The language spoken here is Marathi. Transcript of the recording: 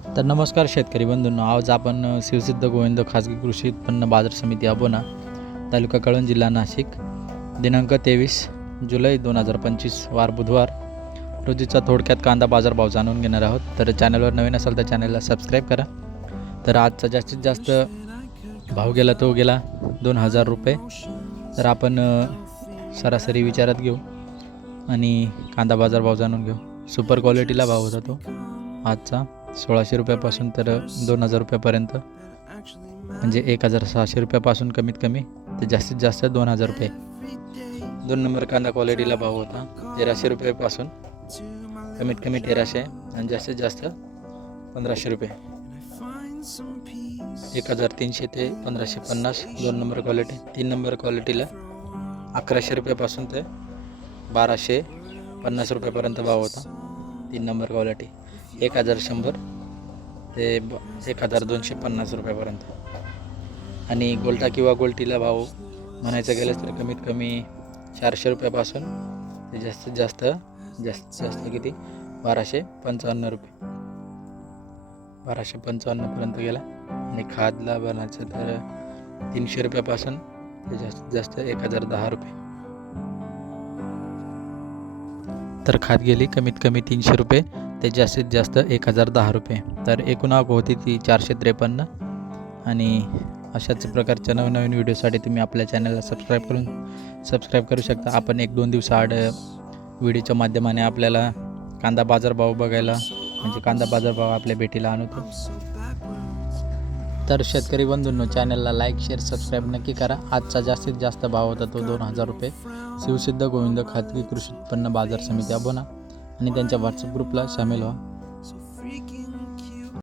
तर नमस्कार शेतकरी बंधूंनो आज आपण शिवसिद्ध गोविंद खाजगी कृषी उत्पन्न बाजार समिती अबोना तालुका कळवण जिल्हा नाशिक दिनांक तेवीस जुलै दोन हजार पंचवीस वार बुधवार. रोजीचा थोडक्यात कांदा बाजार भाव जाणून घेणार आहोत. तर चॅनलवर नवीन असाल तर चॅनलला सबस्क्राईब करा. तर आजचा जास्तीत जास्त भाव गेला तो गेला दोन हजार रुपये. तर आपण सरासरी विचारात घेऊ आणि कांदा बाजार भाव जाणून घेऊ. सुपर क्वालिटीला भाव होता तो आजचा. सोळाशे रुपयापासून तर दोन हजार रुपयापर्यंत. म्हणजे एक हजार सहाशे रुपयापासून कमीत कमी ते जास्तीत जास्त दोन हजार रुपये. दोन नंबर कांदा क्वालिटीला भाव होता तेराशे रुपयापासून कमीत कमी तेराशे आणि जास्तीत जास्त पंधराशे रुपये. एक हजार तीनशे ते पंधराशे पन्नास दोन नंबर क्वालिटी तीन नंबर क्वालिटीला अकराशे रुपयापासून ते बाराशे पन्नास रुपयापर्यंत भाव होता तीन नंबर क्वालिटी एक हजार शंभर ते ब एक हजार दोनशे पन्नास रुपयापर्यंत. आणि गोलटा किंवा गोलटीला भाव म्हणायचं गेलं तर कमीत कमी चारशे रुपयापासून ते जास्तीत जास्त जास्तीत जास्त किती? बाराशे पंचावन्न रुपये. बाराशे पंचावन्नपर्यंत गेला. आणि खादला बनायचं तर तीनशे रुपयापासून ते जास्तीत जास्त एक हजार दहा रुपये. तर खात गेली कमीत कमी तीनशे रुपये. ते जास्तीत जास्त एक हजार दहा रुपये. तर एकूण आग होती ती चारशे त्रेपन्न. आणि अशाच प्रकारच्या नवीन नवीन व्हिडिओसाठी तुम्ही आपल्या चॅनलला सबस्क्राईब करून सबस्क्राईब करू शकता. आपण एक दोन दिवसाआड व्हिडिओच्या माध्यमाने आपल्याला कांदा बाजारभाव बघायला म्हणजे कांदा बाजारभाव आपल्या भेटीला आणतो. तर शेतकरी बंधूंनो चॅनलला लाईक शेअर सबस्क्राईब नक्की करा. आजचा जास्तीत जास्त भाव होता तो दोन हजार रुपये. शिवसिद्ध गोविंद खाजगी कृषी उत्पन्न बाजार समिती अबोना आणि त्यांच्या व्हॉट्सअप ग्रुपला सामील व्हा.